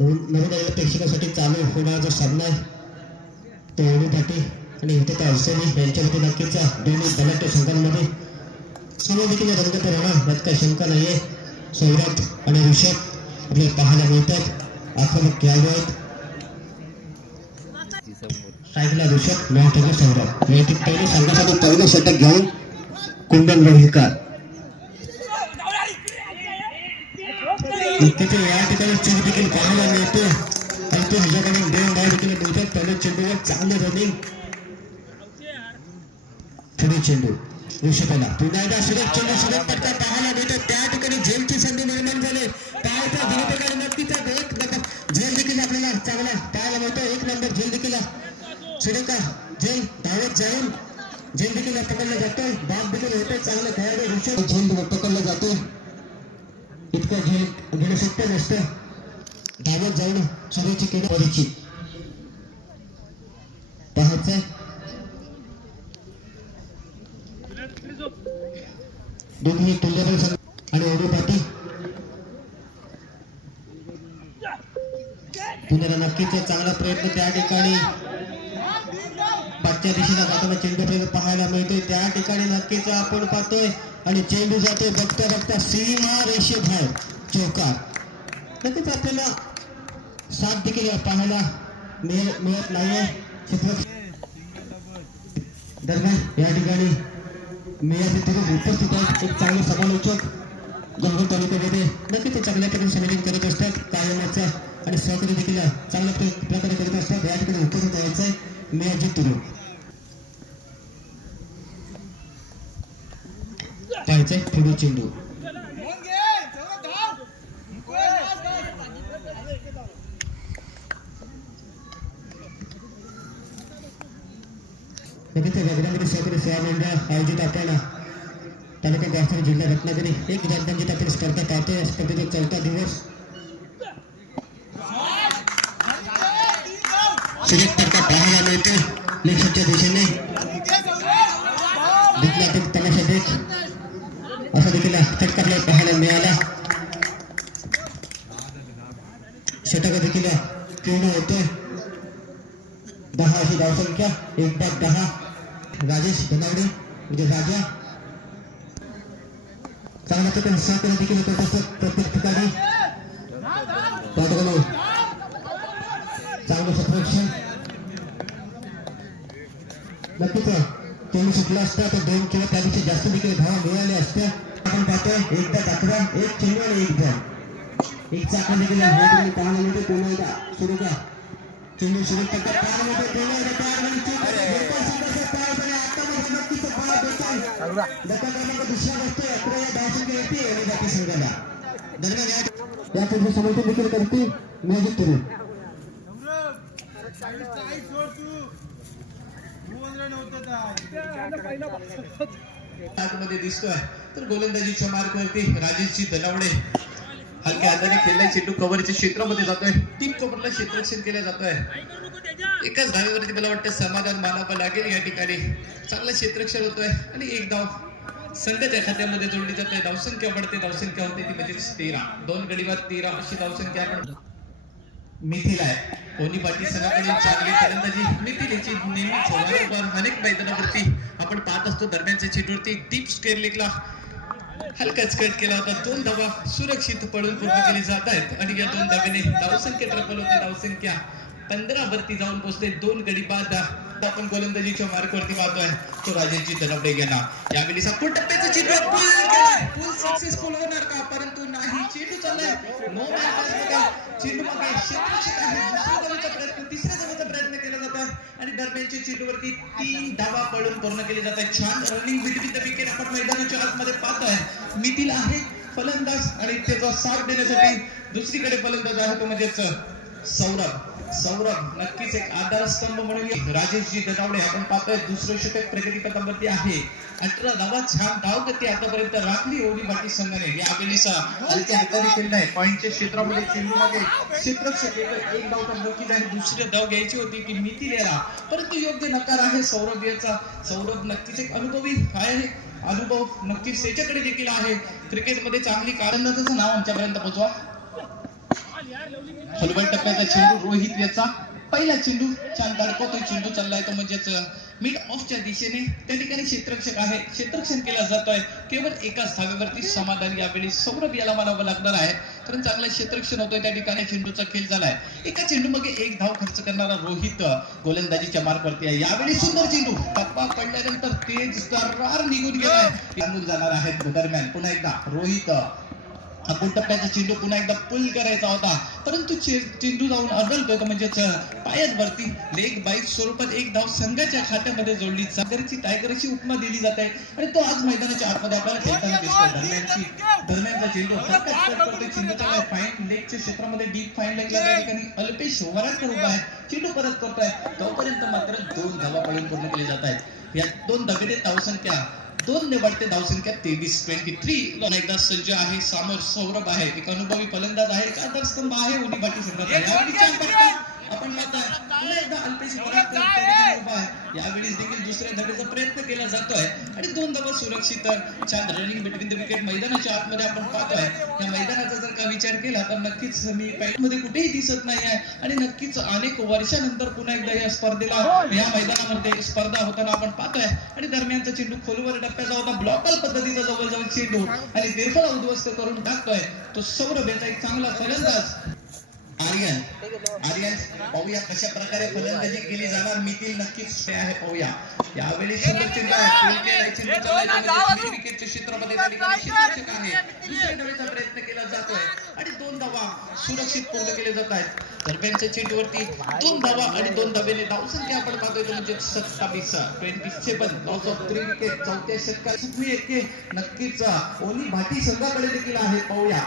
नवोदय प्रेक्षकांसाठी चालू होणारा जो सामना आहे तो ओळू पाटी आणि हितेश अडचणी यांच्यामध्ये नक्कीच दोन्ही बलाढ्य संघांमध्ये सर्व देखील रंगत राहणार यात काही शंका नाहीये. सौरभ आणि ऋषभ आपल्याला पाहायला मिळतात. आक्रमक खेळाडू आहेत. साईडला ऋषभ नॉन सौरभ पहिले संघासाठी पहिलं षटक घेऊन कुंदन रोहिकर या ठिकाणी चेंडू देखील पाहायला मिळतो आणि तो ह्याच्याकडून दोन धाव देखील मिळतात. पहिल्या चेंडूवर चांगलं रनिंग पुढे चेंडू ऋषभाला पुन्हा एकदा सुरेख चेंडू सुरेख पटका पाहायला मिळतो. त्या ठिकाणी झेलची संधी निर्माण झाली. पाहायचा धनुष्यबाण नक्कीच झेल देखील आपल्याला चांगला पाहायला मिळतो. एक नंबर झेल देखील सुरेखा झेल धावत जाऊन झेल देखील पकडला जातोय. बाप देखील होते चांगलं खेळाडू ऋषभ झेल पकडला जातोय. इतकं घेणं शक्य नसतं. धावत जाऊन सूर्याची किरण परिचित पाहायचंय. दोन्ही तुल्यबळ आणि ओढू पाटी पुन्हा नक्कीच चांगला प्रयत्न त्या ठिकाणी पाठच्या दिशेला जाताना चेंडू प्रयोग पाहायला मिळतोय. त्या ठिकाणी नक्कीच आपण पाहतोय आणि चेंडू जातोय बघता बघता सीमा रेषेबाहेर चौकार. नक्कीच आपल्याला साथ देखील पाहायला मिळत नाहीये. दरम्यान या ठिकाणी उपस्थित आहेत एक चांगले समालोचक जळगाव तालुक्यामध्ये नक्कीच चांगल्या प्रकारे संयोजन करत असतात. कायमाचा आणि सहकारी देखील चांगल्या प्रकारे करत असतात. या ठिकाणी उपस्थित राहायचं आहे मेयाजी तुरू पाहायचंय पुढे चेंडू गगनामध्ये सहकारी सेवा मंडळ आयोजित आपण तालुका गावठाण जिल्हा रत्नागिरी एक राज्यांची आपण स्पर्धा पाहतोय. स्पर्धेचा 4था दिवस सुरेख पटका पाहायला मिळतो लेखच्या दिशेने तमाशा देख असा देखील फटका आपल्याला पाहायला मिळाला. षटक देखील पूर्ण होतोय. 10 अशी धावसंख्या 1-10. राजेश धनावडे म्हणजे राजा चांगल्या प्रकारे सहकार्य देखील करत असतात प्रत्येक ठिकाणी. चांगलं संरक्षण नक्कीच चेंडू सुटला असता तर 2 किंवा त्यापेक्षा जास्त देखील धावा मिळाल्या असत्या. आपण पाहतोय एकदा टाकरा एक चेंडू आणि एक बॉल एक चाकण देखील पाहायला मिळते. पुन्हा एकदा सुरू का चेंडू सुरू करतात पाहायला मिळते. पुन्हा एकदा दुसऱ्या गोष्टी 11 या धावसंख्या येते आणि बाकी संघाला दरम्यान या चेंडू समर्थन देखील करते मेयाजी तुरू मध्ये दिसतोय. तर गोलंदाजीच्या मार्कवरती राजेशजी धनावडे हलक्या हाताने खेळलाय. चेंडू कव्हरच्या क्षेत्रामध्ये जातोय. 3 कव्हरला क्षेत्ररक्षण केलं जातोय. एकाच धावेवरती मला वाटतं समाधान मानावं लागेल. या ठिकाणी चांगलं क्षेत्ररक्षण होतोय आणि एक धाव संघाच्या खात्यामध्ये जोडली जाते. धावसंख्या वाढते. धावसंख्या होते ती म्हणजे 13. 2 गडी बाद 13 अशी धावसंख्या आपण मिथिल आहे. कोणी पाटील संघाकडे चांगली फलंदाजी मिथिल याची नेहमीच वारंवार अनेक मैदानावरती आपण पाहत असतो. दरम्यानच्या चेंडूवरती डीप स्क्वेअर लेगला हलकाच कट केला होता. 2 धावा सुरक्षित पळून पूर्ण केली जात आहेत आणि या 2 धावेने धावसंख्या ट्रिपल होते. धावसंख्या 15 वरती जाऊन पोहोचते. 2 गडी बाद आपण गोलंदाजीच्या मार्कवरती पाहतोय तो राजेशजी धनावडे यांना यावेळी सपोर्ट टप्प्याचा चेंडू फुल सक्सेसफुल होणार का परंतु नाही. चेंडू चाललाय नो चेंडू मागे क्षेत्ररक्षक आहे. दुसऱ्या धावेचा प्रयत्न तिसऱ्या धावेचा प्रयत्न केला जात आहे आणि दरम्यानच्या चेंडूवरती 3 धावा पळून पूर्ण केली जात आहेत. छान रनिंग बिटवीन द विकेट आपण मैदानाच्या आतमध्ये पाहतोय. मिथिल आहे फलंदाज आणि त्याचा साथ देण्यासाठी दुसरीकडे फलंदाज आहे तो म्हणजेच सौरभ. सौरभ नक्कीच एक आधारस्तंभ म्हणून राजेशजी दनावडे आपण पाहतोय दुसरं षटक प्रगतीपथावरती आहे. 18 धावा छान धावगती आतापर्यंत राखली ओली बाटी संघाने. या वेळेचा हलक्या हाताने खेळला आहे पॉइंटच्या क्षेत्रामध्ये चेंडूमध्ये क्षेत्ररक्षक एक धाव तर नक्कीच आणि दुसरी धाव घ्यायची होती की मिती याला परंतु योग्य नकार आहे सौरभ याचा. सौरभ नक्कीच एक अनुभवी आहे. अनुभव नक्कीच त्याच्याकडे देखील आहे. क्रिकेटमध्ये चांगली कारंदाजाचं नाव आमच्यापर्यंत पोहोचवा. खोलवर टप्प्याचा चेंडू रोहित याचा पहिला चेंडू छान धडकवतोय. चेंडू चाललाय तो म्हणजेच मिड ऑफच्या दिशेने त्या ठिकाणी क्षेत्ररक्षक आहे. क्षेत्ररक्षण केला जातोय केवळ एकाच धावेवरती समाधान यावेळी सौरभ याला मानावं लागणार आहे कारण चांगलं क्षेत्ररक्षण होतोय त्या ठिकाणी. चेंडूचा खेळ झालाय. एका चेंडू मागे एक धाव खर्च करणारा रोहित गोलंदाजीच्या मार्कवरती आहे. यावेळी सुंदर चेंडू टप्पा पडल्यानंतर तेज दरार निघून गेलाय. जाणार आहेत दरम्यान पुन्हा एकदा रोहित आपण टप्प्याचा चेंडू पुन्हा एकदा पुल करायचा होता परंतु चेंडू जाऊन अडलतोय म्हणजेच पायात वरती लेग बाईक स्वरूपात एक धाव संघाच्या खात्यामध्ये जोडली. सागरची टायगरची उपमा दिली जाते आणि तो आज मैदानाच्या आतमध्ये आपल्याला खेळताना दिसतोय. दरम्यानचा चेंडू चेंडूचा फाईन लेगच्या क्षेत्रामध्ये डीप फाईन लेगला त्या ठिकाणी अल्पेश वराडकर उभा आहे. चेंडू परत करतोय तोपर्यंत मात्र 2 धावा पडून पूर्ण केले जात आहेत. या 2 धावेने धावसंख्या 2 ने वाढते. धावसंख्या 23-23. एकदा सज्ज आहे. समोर सौरभ आहे एक अनुभवी फलंदाज आहे. आधारस्तंभ आहे ओली बाटी संघाचा. आपण पुन्हा एकदा अल्पेश यावेळी देखील दुसऱ्या धावेचा प्रयत्न केला जातोय आणि 2 धावा सुरक्षित छान रनिंग बिटवीन द विकेट मैदानाच्या आतमध्ये आपण पाहतोय. या मैदानाचा जर का विचार केला तर नक्कीच मी पहिल्यामध्ये कुठेही दिसत नाही आहे आणि नक्कीच अनेक वर्षानंतर पुन्हा एकदा या स्पर्धेला या मैदानामध्ये स्पर्धा होताना आपण पाहतोय. आणि दरम्यानचा चेंडू खोलवर टप्प्याचा होता ब्लॉकल पद्धतीचा जवळजवळ चेंडू आणि दीर्घला उद्ध्वस्त करून टाकतोय तो सौरभ याचा एक चांगला फलंदाज. आर्यन पाहूया कशा प्रकारे फलंदाजी केली जाणार. मितील नक्कीच आहे पाहूया. यावेळी सुंदर चेंडू आहे विकेटच्या क्षेत्रामध्ये क्षेत्ररक्षक आहे. दुसऱ्या धावेचा प्रयत्न केला जातोय आणि 2 धावा सुरक्षित पूर्ण केले जात आहेत. दरम्यानच्या चेंडूवरती 2 धावा आणि 2 धावेने धावसंख्या आपण पाहतोय तो म्हणजे 27 लॉस ऑफ 3 विकेट. चौथ्या षटकात नक्कीच ओली भाटी संघाकडे देखील आहे पाहूया.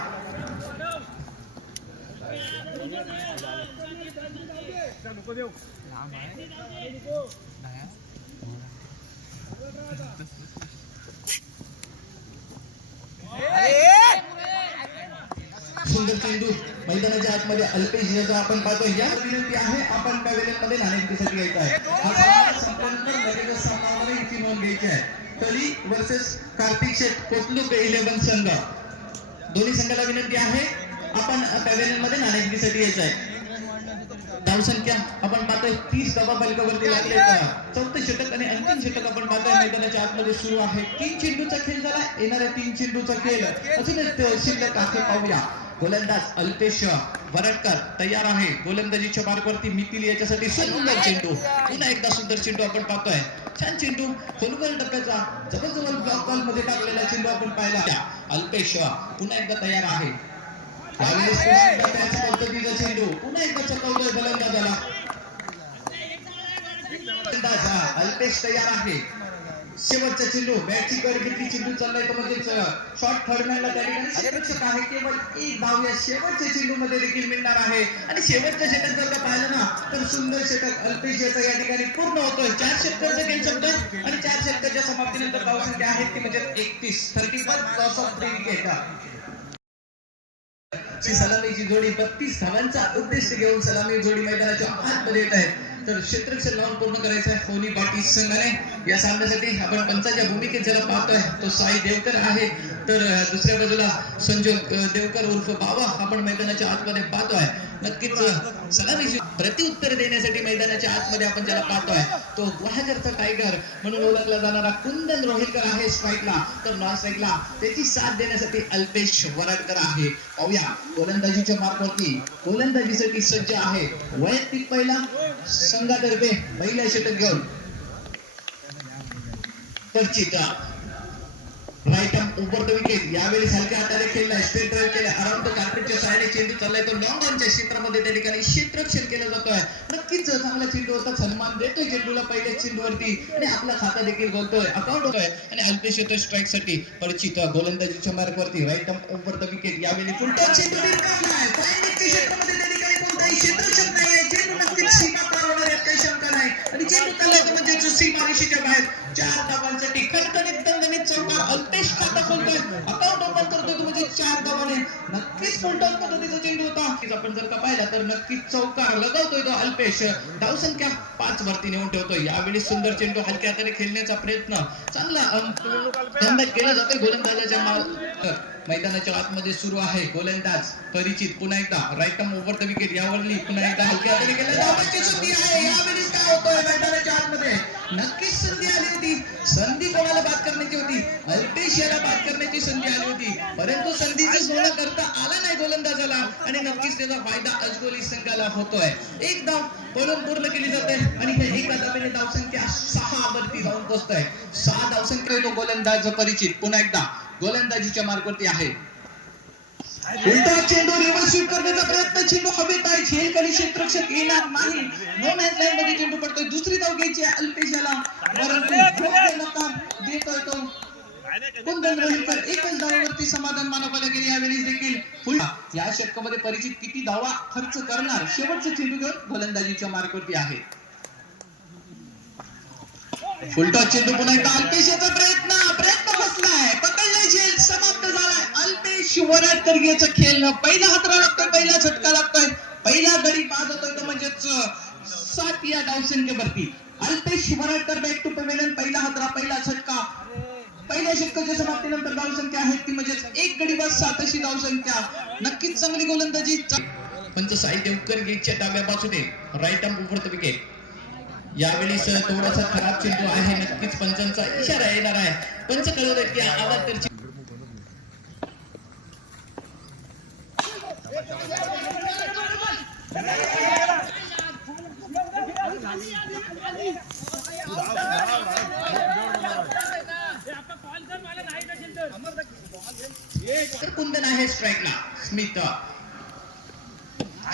सुंदर चेंडू मैदानाच्या आतमध्ये अल्पेश याचा आपण पाहतो. या विनंती आहे आपण पॅव्हेलियन मध्ये नाणेफेकीसाठी यायचं आहे. सामन्यामध्ये इथे नोंद घ्यायची आहे. तली वर्सेस कार्तिक शेठ कोटलुक 11 संघ. दोन्ही संघाला विनंती आहे आपण पॅव्हेलियन मध्ये नाणेफेकीसाठी यायचं आहे. धावसंख्या आपण पाहतोय 30 धावा फलकावरती लागले. चौथं षटक आणि अंतिम षटक आपण पाहतोय मैदानाच्या आतमध्ये सुरू आहे. 3 चेंडूचा खेळ झाला. येणाऱ्या 3 चेंडूचा खेळ अजून शिल्लक आहे पाहूया. गोलंदाज अल्पेश वराडकर तयार आहे. गोलंदाजीच्या मार्कवरती मितील याच्यासाठी सुंदर चेंडू. पुन्हा एकदा सुंदर चेंडू आपण पाहतोय. छान चेंडू खोलवर टप्प्याचा जवळजवळ ब्लॉक बॉल मध्ये टाकलेला चेंडू आपण पाहिला. अल्पेश पुन्हा एकदा तयार आहे. पद्धतीचा चेंडू पुन्हा एकदा चकवतोय गोलंदाजाला. अल्पेश तयार आहे. शेवटचा चेंडू बॅटची कर घेतली. चेंडू चाललाय तो म्हणजे शॉर्ट थर्डमॅनला त्या ठिकाणी क्षेत्ररक्षक आहे. केवळ 1 धाव या शेवटच्या चेंडू मध्ये देखील मिळणार आहे आणि शेवटच्या षटक जर का पाहिलं ना तर सुंदर षटक अल्पेश याचा या ठिकाणी पूर्ण होतोय. 4 षटकांचा खेळ संपतोय आणि 4 षटकाच्या समाप्तीनंतर धावसंख्या आहे ती म्हणजे 31 लॉस ऑफ 3 विकेट. सलामीची जोडी 32 धावांचा उद्देश घेऊन सलामी जोडी मैदानाच्या आतमध्ये येत आहे. तर क्षेत्ररक्षण लावून पूर्ण करायचं आहे ओली बाटी संघाने. या सामन्यासाठी आपण पंचाच्या भूमिकेत ज्याला पाहतोय तो साई देवकर आहे. तर दुसऱ्या बाजूला संजोग देवकर उर्फ बाबा आपण मैदानाच्या आतमध्ये पाहतोय. नक्कीच सलामीची प्रत्युत्तर देण्यासाठी मैदानाच्या आतमध्ये आपण ज्याला पाहतोय तो गुहागरचा टायगर म्हणून ओळखला जाणारा कुंदन रोहिलकर आहे स्ट्राईकला. तर नॉन स्ट्राईकला त्याची साथ देण्यासाठी अल्पेश वराडकर आहे. पाहूया गोलंदाजीच्या मार्कवरती गोलंदाजीसाठी सज्ज आहे. वैयक्तिक पहिला संघातर्फे पहिला षटक घेऊन परिचित right arm over the wicket. यावेळी हलक्या हाताने खेळलाय. स्ट्रेट ड्राइव्ह केलाय. अराउंड द कार्पेटच्या साइडने चेंडू चाललाय तो लॉंग ऑनच्या क्षेत्रामध्ये त्या ठिकाणी क्षेत्ररक्षण केलं जातोय. नक्कीच चांगला चेंडू होता. सन्मान देतोय चेंडूला पहिल्या चेंडूवरती आणि आपला खाता देखील बोलतोय अकाउंट होतोय आणि अल्पेश येतोय स्ट्राईक साठी. परिचित गोलंदाजीच्या मार्कवरती right arm over the wicket. यावेळी फुलटॉस चेंडू निर्माण आहे. क्षेत्रामध्ये त्या ठिकाणी कोणताही क्षेत्ररक्षक नाहीये. चेंडू आणि चेंडू चाललाय तो म्हणजे सीमारेषेच्या बाहेर 4 धावांसाठी खणखणीत दणदणीत चौकार अल्पेश खाता खोलतोय अकाउंट ओपन करतोय तो म्हणजे 4 धावाने नक्कीच फुलटॉस पद्धतीचा चेंडू होता आपण जर का पाहिला तर नक्कीच चौकार लगावतोय तो अल्पेश धावसंख्या 5 वरती नेऊन ठेवतोय यावेळी सुंदर चेंडू हलक्या हाताने खेळण्याचा प्रयत्न चांगला कमबॅक केला जातोय गोलंदाजाच्या मैदानाच्या आतमध्ये सुरू आहे गोलंदाज परिचित पुन्हा एकदा right arm over the wicket यावरली पुन्हा एकदा हलक्या हाताने केलं धावांची संधी आहे यावेळी काय होतोय मैदानाच्या आतमध्ये नक्कीच संधी आली होती संधी कोणाला बाद करण्याची होती अल्पेश याला बाद करण्याची संधी आली होती परंतु संधीचं सोनं करता आला नाही गोलंदाजाला आणि नक्कीच त्याचा फायदा अजगोली संघाला होतोय एक धाव पळून पूर्ण केली जाते आणि हे एका धावेने धावसंख्या 6 वरती जाऊन पोहोचतोय 6 धावसंख्या गोलंदाज परिचित पुन्हा एकदा गोलंदाजीच्या मार्गावरती आहे उलटा चेंडू रिव्हर्स स्वीप करण्याचा प्रयत्न चेंडू हवेत आहे झेलखाली क्षेत्ररक्षक येणार नाही नो मॅच लाईन मध्ये चेंडू पडतोय दुसरी धाव घ्यायची अल्पेशाला परंतु देतोय तो कुंदन रोहितकर एकच धावावरती समाधान मानावं लागेल यावेळी देखील फुल या षटकामध्ये परिचित किती धावा खर्च करणार शेवटचा चेंडू घेऊन गोलंदाजीच्या मार्गावरती आहे फुलटॉस चेंडू पुन्हा एकदा अल्पेशाचा प्रयत्न बसलाय पकडलाय झेल समाप्त झालाय अल्पेश वराडकर याचा खेळ पहिला हातरा लागतोय पहिला झटका लागतोय पहिला गडी बाद होतोय तो म्हणजेच 7 या धावसंख्येवरती Alpesh Waradkar back to pavilion पहिला हातरा पहिला झटका पहिल्या षटकाच्या समाप्तीनंतर धावसंख्या आहे ती म्हणजेच एक गडी बाद 7 अशी धावसंख्या नक्कीच चांगली गोलंदाजी पंच साई देवकर गेटच्या डाव्या बाजूने right arm over the wicket यावेळी थोडासा खराब चेंडू आहे नक्कीच पंचांचा इशारा येणार आहे पंच कळवतात की आवाज तर कुंदन आहे स्ट्राईकला स्मिथ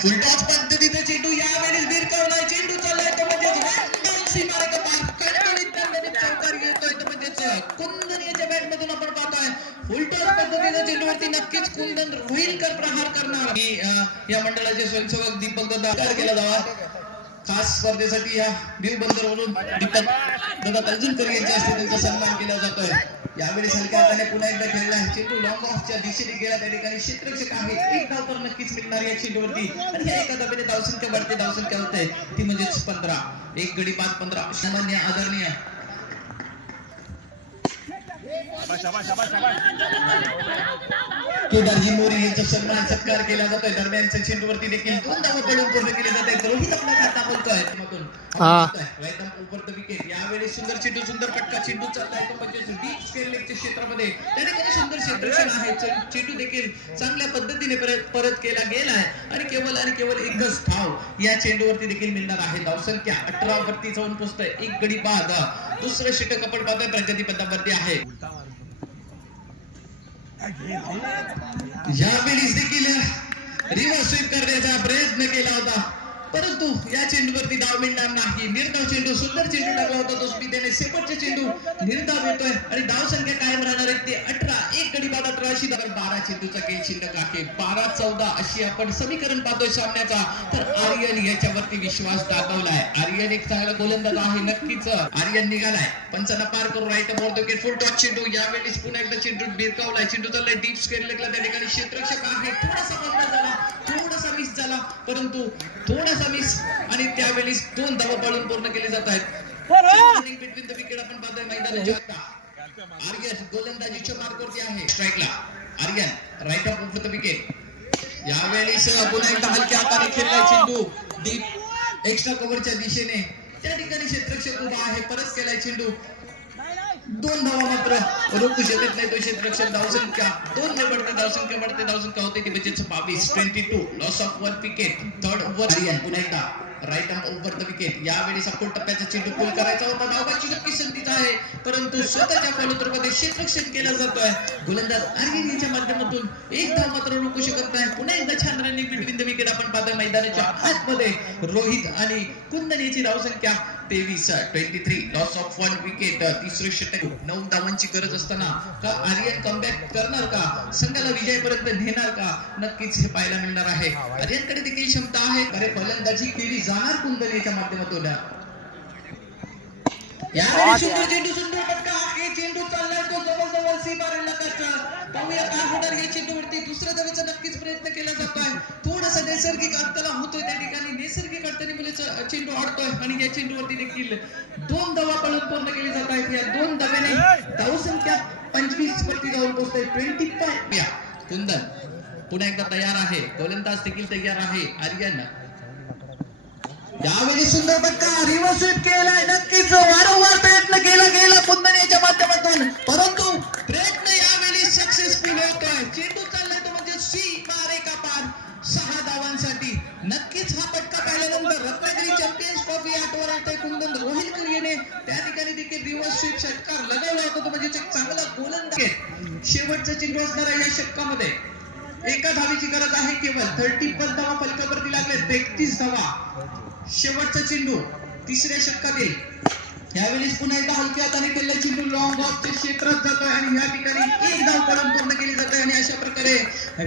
फुलटॉस पद्धतीचा चेंडू यावेळेस भिरकावलाय चेंडू चाललाय तो म्हणजे सीमारेखा पार कडकडीत दणदणीत चौकार घेतोय तो म्हणजे कुंदन याच्या बॅट मधून आपण पाहतोय फुलटॉस पद्धतीचा चेंडूवरती नक्कीच कुंदन रोहिलकर प्रहार करणार या मंडळाचे स्वयंसेवक दीपक दादा केला जावा खास स्पर्धेसाठी या बीर बंदरवरून दीपक दादा तर्जुनकर यांच्या हस्ते त्यांचा सन्मान केला जातोय यावेळी हलक्या हाताने पुन्हा एकदा खेळला चेंडू लॉंग ऑफच्या दिशेने गेला त्या ठिकाणी क्षेत्ररक्षक आहे एक धाव तर नक्कीच मिळणार या चेंडूवरती आणि ह्या एका धावेने धावसंख्या वाढते धावसंख्या होते ती म्हणजेच 15 एक गडी बाद 15 सामान्य आदरणीय केदारजी मोरे यांचा सन्मान सत्कार केला जातोय दरम्यानच्या चेंडूवरती देखील 2 धावा पडून पूर्ण केले जाते रोहित आपला खाता बोलतोय right arm over the wicket यावेळी सुंदर चेंडू सुंदर फटका चेंडू चाललाय तो म्हणजे डीप स्केल लेगच्या क्षेत्रामध्ये त्या ठिकाणी सुंदर क्षेत्ररक्षण आहे चेंडू देखील चांगल्या पद्धतीने परत केला गेलाय आणि केवळ एकच धाव या चेंडूवरती देखील मिळणार आहे धावसंख्या 18 वरती जाऊन पोहोचतोय एक गडी बाद दुसरं षटक आपण पाहतोय प्रगती पदावरती आहे यावेळी देखील रिव्हर्स स्वीप करण्याचा प्रयत्न केला होता परंतु या चेंडूवरती धाव मिळणार नाही निर्धाव चेंडू सुंदर चेंडू टाकला होता तो स्मिथने शेवटचे चेंडू निर्धाव येतोय आणि धाव संख्या कायम राहणार आहे ते 18 एक गडी बाद 18 अशी 12 चेंडूचा खेळ शिल्लक आहे 12-14 अशी आपण समीकरण पाहतोय सामन्याचा तर आर्यन याच्यावरती विश्वास दाखवलाय आर्यन एक चांगला गोलंदाज आहे नक्कीच आर्यन निघालाय पंचांना पार करून राईट बोर्ड विकेट फुल टॉस चेंडू यावेळी पुन्हा एकदा चेंडू भिरकावलाय चेंडू चाललाय डीप स्क्वेअर लेगला त्या ठिकाणी क्षेत्ररक्षक आहे थोडासा मिस झाला परंतु थोडासा मिस आणि त्यावेळी 2 धावा पाडून पूर्ण केले जात आहेत बिटवीन द विकेट आपण पाहतोय मैदानाच्या आर्यन गोलंदाजीच्या मार्गावरती आहे स्ट्राईकला आर्यन राईट अप ओव्हर द विकेट यावेळी पुन्हा एकदा हलक्या हाताने खेळलाय चेंडू डीप एक्स्ट्रा कव्हरच्या दिशेने त्या ठिकाणी क्षेत्ररक्षक उभा आहे परत केलाय चेंडू 2 धावा मात्र रोखू शकत नाही तो क्षेत्ररक्षक धावसंख्या 2 ने बढ़ते धावसंख्या होते ती म्हणजे 22 loss of 1 wicket third over Aryan पुन्हा एकदा right arm over the wicket यावेळी सपोर्ट टप्प्याचा चेंडू पुल करायचा होता धावाची नक्की संधीच आहे परंतु स्वतःच्या फॉलोथ्रूमध्ये क्षेत्ररक्षण केला जातोय गोलंदाज आर्यन यांच्या माध्यमातून एक धाव मात्र रोखू शकत नाही पुन्हा एकदा छान रनिंग बिटवीन द विकेट आपण पाहतोय मैदानाच्या आतमध्ये रोहित आणि कुंदन याची धावसंख्या 23 लॉस ऑफ 1 विकेट तिसरे षटक 9 धावांची गरज असताना का आर्यन कमबॅक करणार का संघाला विजयापर्यंत नेणार का नक्कीच हे पाहायला मिळणार आहे आर्यनकडे देखील क्षमता आहे अरे फलंदाजी केली जाणार कुंदन याच्या माध्यमातून यावेळी सुंदर चेंडू सुंदर फटका हे चेंडू चाललाय तो जवळजवळ सीमारेषेला टच पाहूया काय होणार या चेंडूवरती दुसऱ्या धावेचा नक्कीच प्रयत्न केला जातोय थोडासा नैसर्गिक अडथळा होतोय त्या ठिकाणी नैसर्गिक अडचणीमुळे चेंडू अडतोय आणि या चेंडूवरती देखील 2 धावा पळून पूर्ण केली जात आहेत या 2 धाव्याने धावसंख्या 25 वरती जाऊन पोहोचते 25 कुंदन पुन्हा एकदा तयार आहे गोलंदाज देखील तयार आहे आर्यन यावेळी सुंदर फटका रिव्हर्स स्वीप केलाय नक्कीच वारंवार प्रयत्न केला गेला कुंदन याच्या माध्यमातून परंतु प्रयत्न यावेळी सक्सेसफुल होतोय चेंडू चाललाय तो म्हणजे सीमारेखा पार 6 धावांसाठी नक्कीच हा फटका पाहिल्यानंतर रत्नागिरी चॅम्पियन्स ट्रॉफी आठवर येतोय कुंदन रोहिलकर याने त्या ठिकाणी देखील रिव्हर्स स्वीप षटकार लगावला होता तो म्हणजे एक चांगला गोलंदाज शेवटचा चेंडू असणारा या षटकामध्ये एका धावेची गरज आहे केवळ 30 धावा फलकावरती लागले 33 धावा शेवटचा चेंडू तिसऱ्या षटकातील यावेळेस पुन्हा एकदा हलक्या हाताने केलेला चेंडू लॉंग ऑफच्या क्षेत्रात जातोय आणि या ठिकाणी एक धाव पडून पूर्ण केली जाते आणि अशा प्रकारे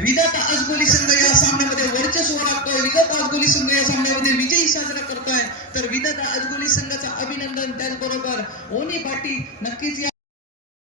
विधाता आजगोली संघ या सामन्यामध्ये वर्चस्व राखतोय विधाता आजगोली संघ या सामन्यामध्ये विजयी साजरा करतोय तर विधाता आजगोली संघाचं अभिनंदन त्याचबरोबर ओनी पाटी नक्कीच